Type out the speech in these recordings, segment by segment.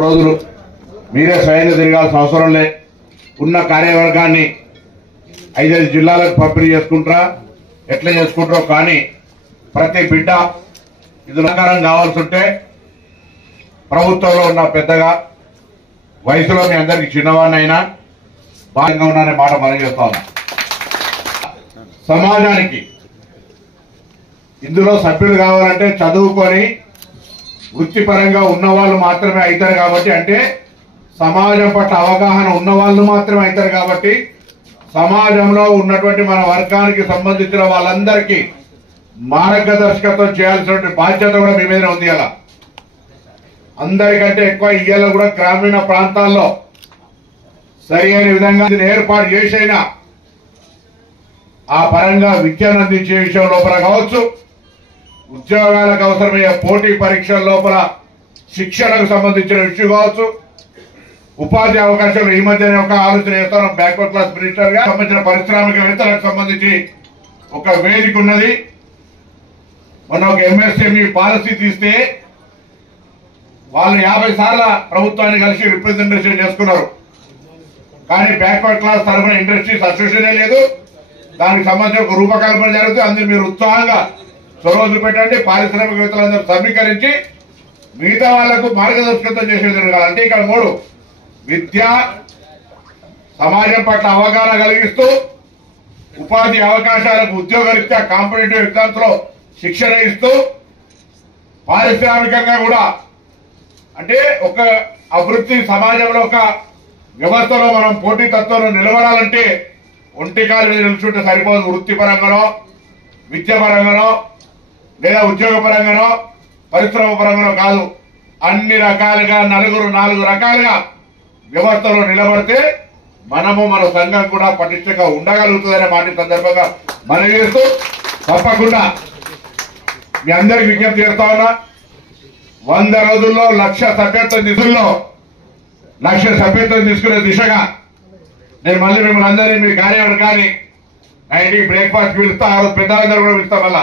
రోజులు మీరే స్వయంగా తిరగాల్సిన అవసరం లే. ఉన్న కార్యవర్గాన్ని 5 జిల్లాలకు పంపిణీ చేసుకుంటారా ఎట్లా చేసుకుంటారో కానీ ప్రతి బిడ్డ ఇది ప్రకారం కావాల్సి ఉంటే ప్రభుత్వంలో ఉన్న పెద్దగా వయసులో మీ అందరికి చిన్నవాడినైనా బాగా ఉన్నారనే మాట మనం చేస్తా ఉన్నా. సమాజానికి ఇందులో సభ్యులు కావాలంటే చదువుకొని వృత్తిపరంగా ఉన్నవాళ్ళు మాత్రమే అవుతారు కాబట్టి, అంటే సమాజం పట్ల అవగాహన ఉన్నవాళ్ళు మాత్రమే అవుతారు కాబట్టి సమాజంలో ఉన్నటువంటి మన వర్గానికి సంబంధించిన వాళ్ళందరికీ మార్గదర్శకత్వం చేయాల్సినటువంటి బాధ్యత కూడా మీ మీద ఉంది. అలా అందరికంటే ఎక్కువ ఇయ్యాల కూడా గ్రామీణ ప్రాంతాల్లో సరి అయిన విధంగా ఏర్పాటు చేసైనా ఆ పరంగా విద్యను అందించే విషయం లోపల కావచ్చు, ఉద్యోగాలకు అవసరమయ్యే పోటీ పరీక్షల లోపల శిక్షణకు సంబంధించిన విషయం కావచ్చు, ఉపాధి అవకాశాలు ఈ మధ్యనే ఒక ఆలోచన చేస్తాను. బ్యాక్వర్డ్ క్లాస్ మినిస్టర్ గా సంబంధించిన పారిశ్రామికవేత్తలకు సంబంధించి ఒక వేదిక ఉన్నది. మొన్న ఒక ఎంఎస్ఎంఈ పాలసీ తీస్తే వాళ్ళు 50 సార్లు ప్రభుత్వాన్ని కలిసి రిప్రజెంటేషన్ చేసుకున్నారు. కానీ బ్యాక్వర్డ్ క్లాస్ తరఫున ఇండస్ట్రీస్ అసోసియేషన్ లేదు. దానికి సంబంధించిన ఒక రూపకల్పన జరుగుతుంది. అందులో మీరు ఉత్సాహంగా చొరవలు పెట్టండి. పారిశ్రామికవేత్తలందరూ సమీకరించి మిగతా వాళ్లకు మార్గదర్శకత్వం చేసేది జరగాలి. అంటే ఇక్కడ 3 విద్య, సమాజం పట్ల అవగాహన కలిగిస్తూ, ఉపాధి అవకాశాలకు ఉద్యోగరీత్యా కాంపిటేటివ్ ఎగ్జామ్స్ లో శిక్షణ ఇస్తూ, పారిశ్రామికంగా కూడా అంటే ఒక అభివృద్ధి సమాజంలో ఒక వ్యవస్థలో మనం పోటీ తత్వంలో నిలబడాలంటే ఒంటికాల మీద నిలుచుంటే సరిపోదు. వృత్తిపరంగానో, విద్యాపరంగానో, లేదా ఉద్యోగ పరంగానో, పరిశ్రమ పరంగానో కాదు, అన్ని రకాలుగా 4 రకాలుగా వ్యవస్థలో నిలబడితే మనము మన సంఘం కూడా పటిష్టంగా ఉండగలుగుతుందనే మాట సందర్భంగా మనం చేస్తూ తప్పకుండా మీ అందరికి విజ్ఞప్తి చేస్తా ఉన్నా. 100 రోజుల్లో 1,00,000 సభ్యత్వం తీసుకునే దిశగా నేను మళ్ళీ మిమ్మల్ని అందరినీ మీ కార్యవర్గాన్ని నైట్కి బ్రేక్ఫాస్ట్ పిలుస్తా. ఆ రోజు పెద్దలందరూ కూడా పిలుస్తా. మళ్ళా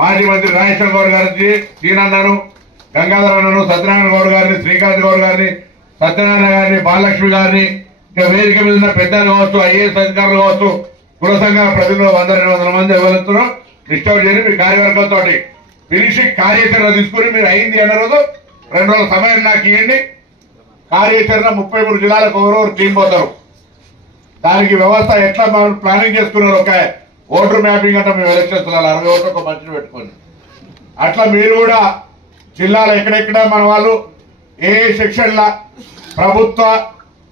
మాజీ మంత్రి రాజేశ్వర గౌడ్ గారిని, సీనన్నను, గంగాధర అన్నను, సత్యనారాయణ గౌడ్ గారిని, శ్రీకాంత్ గౌడ్ గారిని, సత్యనారాయణ గారిని, బాలలక్ష్మి గారిని, ఇంకా వేదిక మీద ఉన్న పెద్దలు కావచ్చు, ఐఏఎస్ అధికారులు కావచ్చు, కుల సంఘాల ప్రతినిధులు 100-200 మంది ఎవరెత్తునో లిస్ట్ అవుట్ చేసి మీ కార్యవర్గంతో పిలిచి కార్యాచరణ తీసుకుని మీరు అయింది అన్న రోజు 2 రోజుల సమయం నాకు ఇవ్వండి. కార్యాచరణ 33 జిల్లాలకు ఒకరోజు టీం పోతారు. దానికి వ్యవస్థ ఎట్లా మనం ప్లానింగ్ చేసుకున్నారు. ఒక ఓటర్ మ్యాపింగ్ అంటే మేము ఎలక్షన్స్ 60 ఓట్లు ఒక మనిషిని పెట్టుకోండి. అట్లా మీరు కూడా జిల్లాలో ఎక్కడెక్కడ మన వాళ్ళు ఏ సెక్షన్ల ప్రభుత్వ,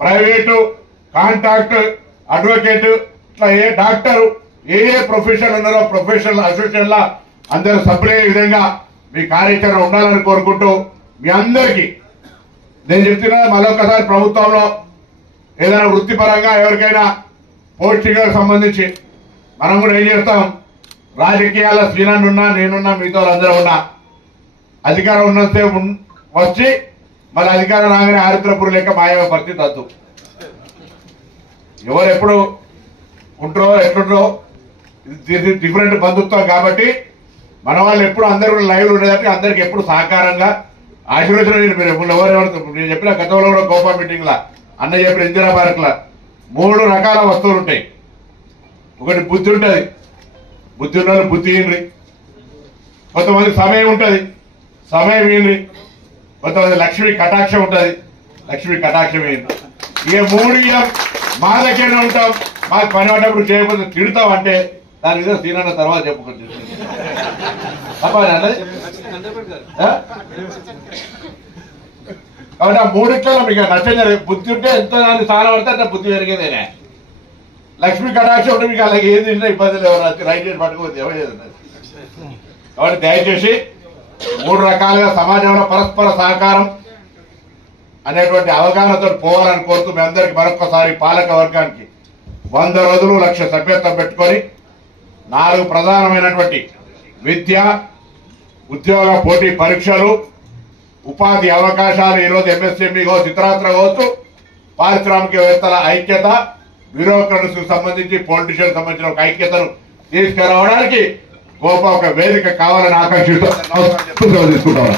ప్రైవేటు, కాంట్రాక్ట్, అడ్వకేట్, ఇట్లా ఏ డాక్టరు, ఏ ప్రొఫెషన్ ఉన్నారో ప్రొఫెషనల్ అసోసియేషన్ల అందరూ సభ్యులయ్యే విధంగా మీ కార్యాచరణ ఉండాలని కోరుకుంటూ మీ అందరికీ నేను చెప్తున్నా. మరొకసారి ప్రభుత్వంలో ఏదైనా వృత్తిపరంగా ఎవరికైనా పోస్టింగ్లకు సంబంధించి మనం కూడా ఏం చేస్తాం, రాజకీయాల శ్రీనాన్నున్నా, నేనున్నా, మిగతా వాళ్ళందరూ ఉన్నా, అధికారం ఉన్నసేపు వచ్చి మళ్ళీ అధికారం రాగానే ఆరిద్రపురు లేక మాయవ పరిస్థితి వద్దు. ఎవరు ఎప్పుడు ఉంటారో ఎట్లుంటారో ఇది డిఫరెంట్ బంధుత్వం కాబట్టి మన వాళ్ళు ఎప్పుడు అందరూ లైవ్ ఉండేదంటే అందరికి ఎప్పుడు సహకారంగా ఆశీర్వచనం. మీరు ఎవరెవరు నేను చెప్పిన గతంలో కూడా గోపా మీటింగ్ లా అన్న చెప్పిన ఇందిరా పార్క్ లా 3 రకాల వస్తువులు ఉంటాయి. ఒకటి బుద్ధి ఉంటుంది, బుద్ధి ఉన్న బుద్ధి ఏంటి, కొంతమంది సమయం ఉంటుంది, సమయం ఏంటి, కొంతమంది లక్ష్మీ కటాక్షం ఉంటుంది, లక్ష్మీ కటాక్షం ఏంటి. ఇక 3 మా దగ్గరనే ఉంటాం. మాకు పని పడ్డప్పుడు చేయకపోతే తిడతాం అంటే దాని మీద సీనన్న తర్వాత చెప్పుకోవచ్చు. కాబట్టి ఆ 3 మీకు నచ్చని బుద్ధి ఉంటే ఎంత దాన్ని స్థానం పడితే అంత బుద్ధి పెరిగేదేనే. లక్ష్మీ కటాక్షం ఉంటే మీకు అలాగే ఏది తింటే ఇబ్బందులు ఎవరు రైట్ చేసి పట్టుకోవచ్చు ఎవరు చేస్తున్నారు. కాబట్టి దయచేసి 3 రకాలుగా సమాజంలో పరస్పర సహకారం అనేటువంటి అవగాహనతో పోవాలని కోరుతూ మీ అందరికి మరొకసారి పాలక వర్గానికి 100 రోజులు 1,00,000 సభ్యత్వం పెట్టుకొని 4 ప్రధానమైనటువంటి విద్య, ఉద్యోగ పోటీ పరీక్షలు, ఉపాధి అవకాశాలు, ఈరోజు ఎంఎస్ఎంఈ కావచ్చు, ఇతరత్ర కావచ్చు, పారిశ్రామికవేత్తల ఐక్యత, బ్యూరోక్రట్స్ సంబంధించి పొలిటీషియన్ సంబంధించిన ఒక ఐక్యతను తీసుకురావడానికి గొప్ప ఒక వేదిక కావాలని ఆకాంక్షిస్తూ తీసుకుంటాం.